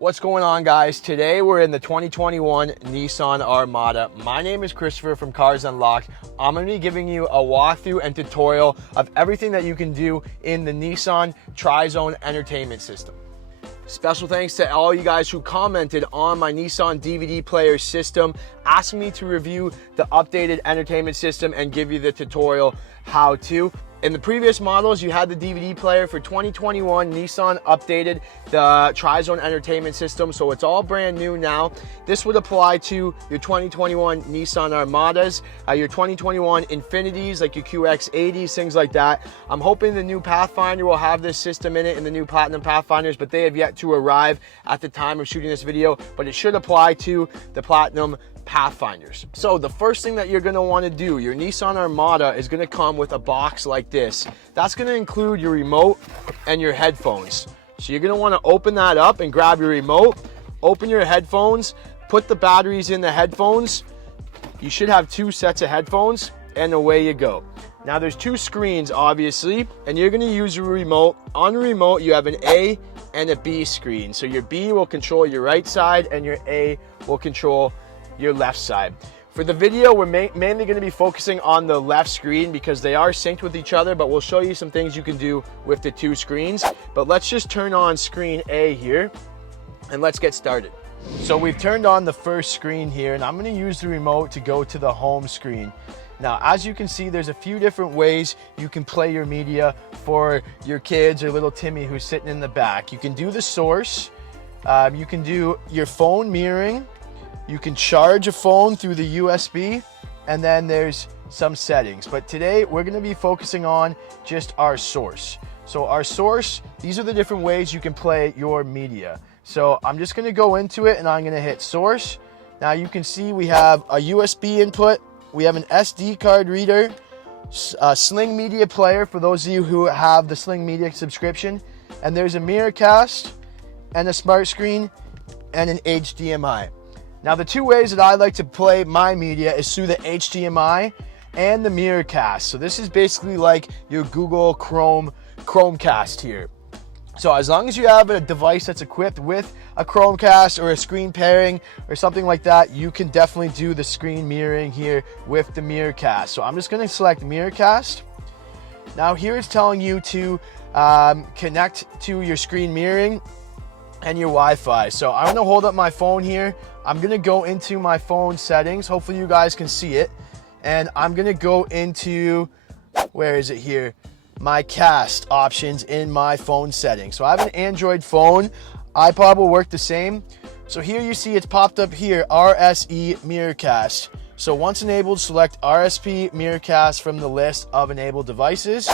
What's going on, guys? Today we're in the 2021 Nissan Armada. My name is Christopher from Cars Unlocked. I'm going to be giving you a walkthrough and tutorial of everything that you can do in the Nissan Tri-Zone entertainment system. Special thanks to all you guys who commented on my Nissan DVD player system, asking me to review the updated entertainment system and give you the tutorial how to. In the previous models, you had the DVD player. For 2021, Nissan updated the Tri-Zone entertainment system, so it's all brand new now. This would apply to your 2021 Nissan Armadas, your 2021 Infinities, like your QX80s, things like that. I'm hoping the new Pathfinder will have this system in it, and the new Platinum Pathfinders, but they have yet to arrive at the time of shooting this video, but it should apply to the Platinum Pathfinders. So the first thing that you're going to want to do, your Nissan Armada is going to come with a box like this. That's going to include your remote and your headphones. So you're going to want to open that up and grab your remote, open your headphones, put the batteries in the headphones. You should have two sets of headphones, and away you go. Now there's two screens, obviously, and you're going to use your remote. On the remote, you have an A and a B screen. So your B will control your right side and your A will control your left side. For the video, we're mainly going to be focusing on the left screen because they are synced with each other, but we'll show you some things you can do with the two screens. But let's just turn on screen A here and let's get started. So we've turned on the first screen here, and I'm going to use the remote to go to the home screen. Now, as you can see, there's a few different ways you can play your media for your kids or little Timmy who's sitting in the back. You can do the source, you can do your phone mirroring, you can charge a phone through the USB, and then there's some settings. But today we're going to be focusing on just our source. So our source, these are the different ways you can play your media. So I'm just going to go into it and I'm going to hit source. Now you can see we have a USB input, we have an SD card reader, a Sling Media player for those of you who have the Sling Media subscription, and there's a Miracast and a smart screen and an HDMI. Now the two ways that I like to play my media is through the HDMI and the Miracast. So this is basically like your Google Chromecast here. So as long as you have a device that's equipped with a Chromecast or a screen pairing or something like that, you can definitely do the screen mirroring here with the Miracast. So I'm just going to select Miracast. Now here it's telling you to connect to your screen mirroring and your Wi-Fi. So I'm going to hold up my phone here. I'm going to go into my phone settings. Hopefully you guys can see it. And I'm going to go into, where is it here? My cast options in my phone settings. So I have an Android phone. iPod will work the same. So here you see it's popped up here, RSE Miracast. So once enabled, select RSP Miracast from the list of enabled devices.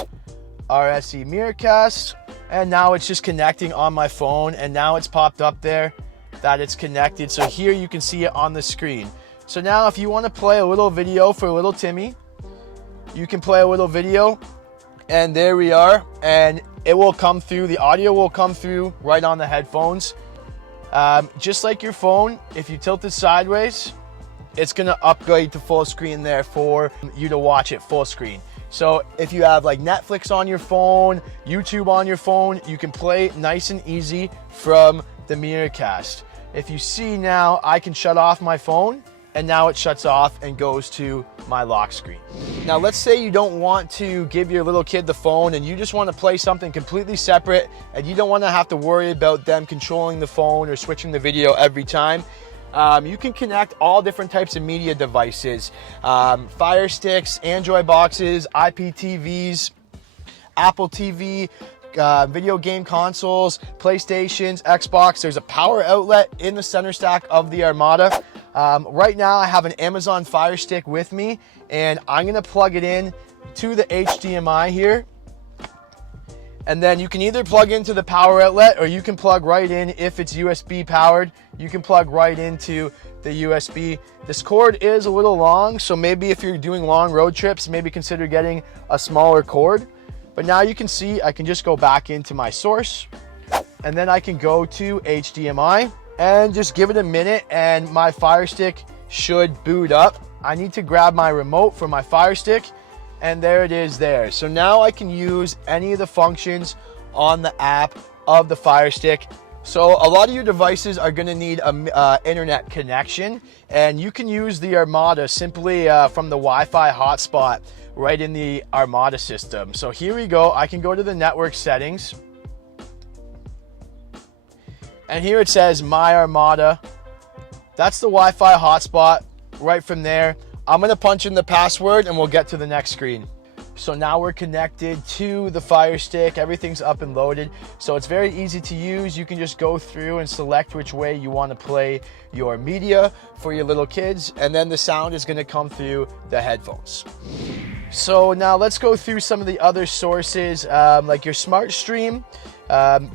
RSE Miracast. And now it's just connecting on my phone, and now it's popped up there that it's connected. So here you can see it on the screen. So now if you want to play a little video for little Timmy, you can play a little video, and there we are, and it will come through, the audio will come through right on the headphones. Just like your phone, if you tilt it sideways, it's going to upgrade to full screen there for you to watch it full screen. So if you have like Netflix on your phone, YouTube on your phone, you can play nice and easy from the Miracast. If you see now, I can shut off my phone, and now it shuts off and goes to my lock screen. Now let's say you don't want to give your little kid the phone and you just want to play something completely separate, and you don't want to have to worry about them controlling the phone or switching the video every time. You can connect all different types of media devices, Fire Sticks, Android boxes, IPTVs, Apple TV, video game consoles, PlayStations, Xbox. There's a power outlet in the center stack of the Armada. Right now I have an Amazon Fire Stick with me, and I'm going to plug it in to the HDMI here. And then you can either plug into the power outlet, or you can plug right in. If it's USB powered, you can plug right into the USB. This cord is a little long, so maybe if you're doing long road trips, maybe consider getting a smaller cord. But now you can see I can just go back into my source, and then I can go to HDMI and just give it a minute, and my Fire Stick should boot up. I need to grab my remote for my Fire Stick, and there it is there. So now I can use any of the functions on the app of the Fire Stick So a lot of your devices are going to need an internet connection, and you can use the Armada simply from the Wi-Fi hotspot right in the Armada system. So here we go. I can go to the network settings, and here it says My Armada. That's the Wi-Fi hotspot right from there. I'm going to punch in the password and we'll get to the next screen. So now we're connected to the Fire Stick. Everything's up and loaded. So it's very easy to use. You can just go through and select which way you want to play your media for your little kids. And then the sound is going to come through the headphones. So now let's go through some of the other sources, like your Smart Stream.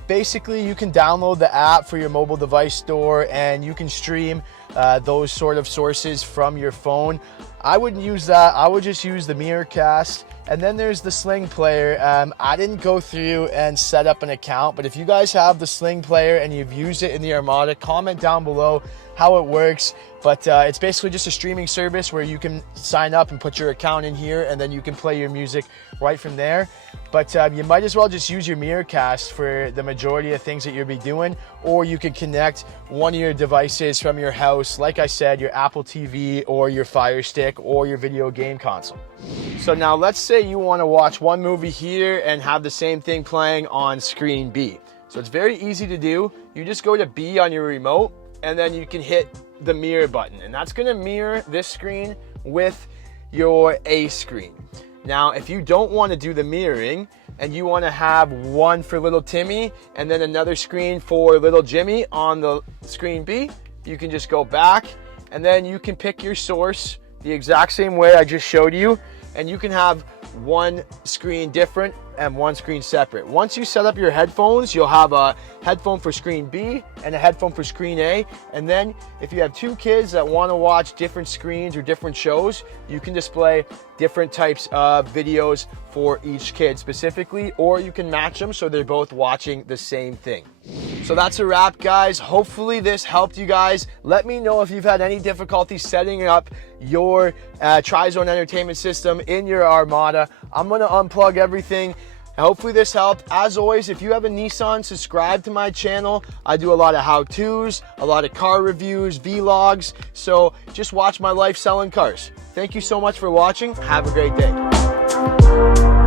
Basically, you can download the app for your mobile device store and you can stream those sort of sources from your phone. I wouldn't use that. I would just use the Miracast. And then there's the Sling Player. I didn't go through and set up an account, but if you guys have the Sling Player and you've used it in the Armada, comment down below how it works. But it's basically just a streaming service where you can sign up and put your account in here, and then you can play your music right from there. But you might as well just use your Miracast for the majority of things that you'll be doing, or you can connect one of your devices from your house, like I said, your Apple TV or your Fire Stick or your video game console. So now let's say you want to watch one movie here and have the same thing playing on screen B. So it's very easy to do. You just go to B on your remote, and then you can hit the mirror button, and that's going to mirror this screen with your A screen. Now, if you don't want to do the mirroring and you want to have one for little Timmy and then another screen for little Jimmy on the screen B, you can just go back, and then you can pick your source the exact same way I just showed you, and you can have one screen different and one screen separate. Once you set up your headphones, you'll have a headphone for screen B and a headphone for screen A. And then if you have two kids that want to watch different screens or different shows, you can display different types of videos for each kid specifically, or you can match them so they're both watching the same thing. So that's a wrap, guys. Hopefully this helped you guys. Let me know if you've had any difficulty setting up your Tri-Zone entertainment system in your Armada. I'm going to unplug everything. Hopefully this helped. As always, if you have a Nissan, subscribe to my channel. I do a lot of how-tos, a lot of car reviews, vlogs. So just watch my life selling cars. Thank you so much for watching. Have a great day.